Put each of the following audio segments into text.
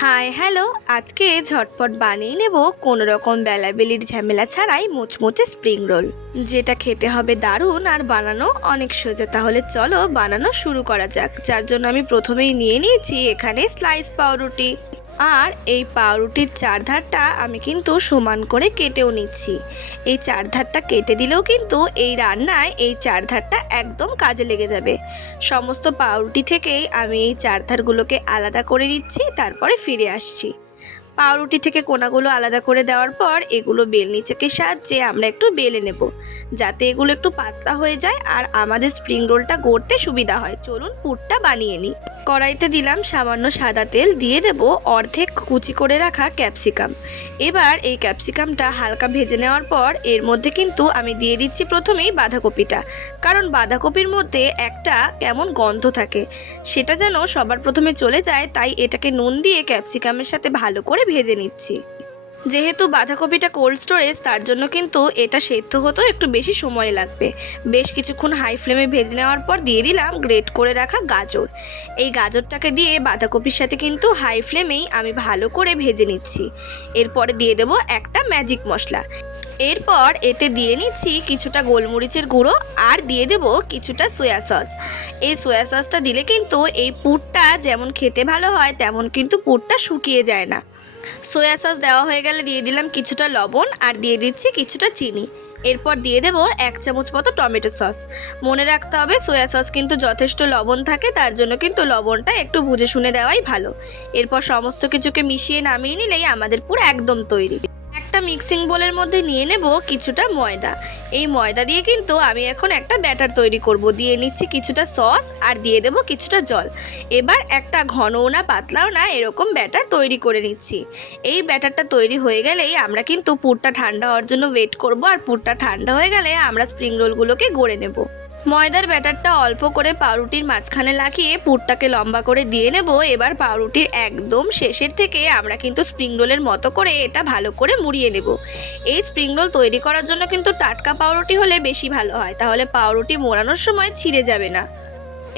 Hi hello, আজকে ঝটপট বানিয়ে নেব কোনো রকম বেলাবেলির ঝামেলা ছাড়াই মুচমুচে স্প্রিং রোল, যেটা খেতে হবে দারুণ আর বানানো অনেক সোজা। তাহলে চলো বানানো শুরু করা যাক। যার জন্য আমি প্রথমেই নিয়ে নিয়েছি এখানে স্লাইস পাউরুটি, আর এই পাউরুটির চারধারটা আমি কিন্তু সমান করে কেটেও নিচ্ছি। এই চারধারটা কেটে দিলেও কিন্তু এই রান্নায় এই চারধারটা একদম কাজে লেগে যাবে। সমস্ত পাউরুটি থেকেই আমি এই চারধারগুলোকে আলাদা করে নিচ্ছি, তারপরে ফিরে আসছি। পাউরুটি থেকে কোনাগুলো আলাদা করে দেওয়ার পর এগুলো বেলনি চাকের সাহায্যে আমরা একটু বেলে নেব, যাতে এগুলো একটু পাতলা হয়ে যায় আর আমাদের স্প্রিং রোলটা গড়তে সুবিধা হয়। চলুন পুরটা বানিয়ে নিই। কড়াইতে দিলাম সামান্য সাদা তেল, দিয়ে দেব অর্ধেক কুচি করে রাখা ক্যাপসিকাম। এবার এই ক্যাপসিকামটা হালকা ভেজে নেওয়ার পর এর মধ্যে কিন্তু আমি দিয়ে দিচ্ছি প্রথমেই বাঁধাকপিটা, কারণ বাঁধাকপির মধ্যে একটা কেমন গন্ধ থাকে, সেটা যেন সবার প্রথমে চলে যায়। তাই এটাকে নুন দিয়ে ক্যাপসিকামের সাথে ভালো করে ভেজে নিচ্ছি। যেহেতু বাঁধাকপিটা কোল্ড স্টোরেজ, তার জন্য কিন্তু এটা সেদ্ধ হতেও একটু বেশি সময় লাগবে। বেশ কিছুক্ষণ হাই ফ্লেমে ভেজে নেওয়ার পর দিয়ে দিলাম গ্রেট করে রাখা গাজর। এই গাজরটাকে দিয়ে বাঁধাকপির সাথে কিন্তু হাই ফ্লেমেই আমি ভালো করে ভেজে নিচ্ছি। এরপরে দিয়ে দেবো একটা ম্যাজিক মশলা। এরপর এতে দিয়ে নিচ্ছি কিছুটা গোলমরিচের গুঁড়ো, আর দিয়ে দেব কিছুটা সয়া সস। এই সয়া সসটা দিলে কিন্তু এই পুরটা যেমন খেতে ভালো হয়, তেমন কিন্তু পুরটা শুকিয়ে যায় না। সয়া সস দেওয়া হয়ে গেলে দিয়ে দিলাম কিছুটা লবণ, আর দিয়ে দিচ্ছি কিছুটা চিনি। এরপর দিয়ে দেবো 1 চামচ মতো টমেটো সস। মনে রাখতে হবে সয়া সস কিন্তু যথেষ্ট লবণ থাকে, তার জন্য কিন্তু লবণটা একটু বুঝে শুনে দেওয়াই ভালো। এরপর সমস্ত কিছুকে মিশিয়ে নামিয়ে নিলেই আমাদের পুরো একদম তৈরি। একটা মিক্সিং বোলের মধ্যে নিয়ে নেব কিছুটা ময়দা। এই ময়দা দিয়ে কিন্তু আমি এখন একটা ব্যাটার তৈরি করব। দিয়ে নিচ্ছি কিছুটা সস, আর দিয়ে দেব কিছুটা জল। এবার একটা ঘনও না পাতলাও না এরকম ব্যাটার তৈরি করে নিচ্ছি। এই ব্যাটারটা তৈরি হয়ে গেলেই আমরা কিন্তু পুরটা ঠান্ডা হওয়ার জন্য ওয়েট করব, আর পুরটা ঠান্ডা হয়ে গেলে আমরা স্প্রিং রোলগুলোকে গড়ে নেব। ময়দার ব্যাটারটা অল্প করে পাউরুটির মাঝখানে লাগিয়ে পুরটাকে লম্বা করে দিয়ে নেব। এবার পাউরুটির একদম শেষের থেকে আমরা কিন্তু স্প্রিং রোলের মতো করে এটা ভালো করে মুড়িয়ে নেব। এই স্প্রিং রোল তৈরি করার জন্য কিন্তু টাটকা পাউরুটি হলে বেশি ভালো হয়, তাহলে পাউরুটি মোড়ানোর সময় ছিঁড়ে যাবে না।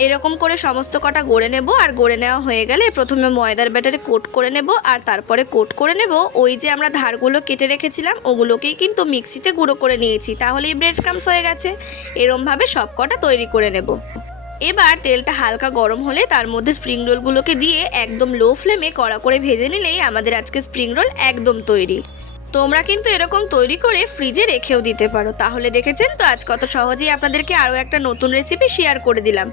এরকম করে সমস্ত কটা গড়ে নেব, আর গড়ে নেওয়া হয়ে গেলে প্রথমে ময়দার ব্যাটারে কোট করে নেব, আর তারপরে কোট করে নেব ওই যে আমরা ধারগুলো কেটে রেখেছিলাম ওগুলোকেই কিন্তু মিক্সিতে গুঁড়ো করে নিয়েছি, তাহলেই ব্রেড ক্রাম্বস হয়ে গেছে। এরমভাবে সব কটা তৈরি করে নেব। এবার তেলটা হালকা গরম হলে তার মধ্যে স্প্রিং রোলগুলোকে দিয়ে একদম লো ফ্লেমে কড়া করে ভেজে নিলেই আমাদের আজকে স্প্রিং রোল একদম তৈরি। তোমরা কিন্তু এরকম তৈরি করে ফ্রিজে রেখেও দিতে পারো। তাহলে দেখেছেন তো আজ কত সহজেই আপনাদেরকে আরও একটা নতুন রেসিপি শেয়ার করে দিলাম।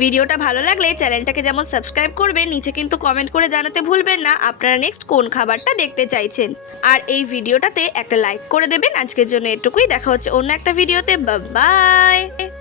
ভিডিওটা ভালো লাগলে চ্যানেলটাকে যেমন সাবস্ক্রাইব করবেন, নিচে কিন্তু কমেন্ট করে জানাতে ভুলবেন না আপনারা নেক্সট কোন খাবারটা দেখতে চাইছেন। আর এই ভিডিওটাতে একটা লাইক করে দেবেন। আজকের জন্য এটুকুই, দেখা হচ্ছে অন্য একটা ভিডিওতে। বাই।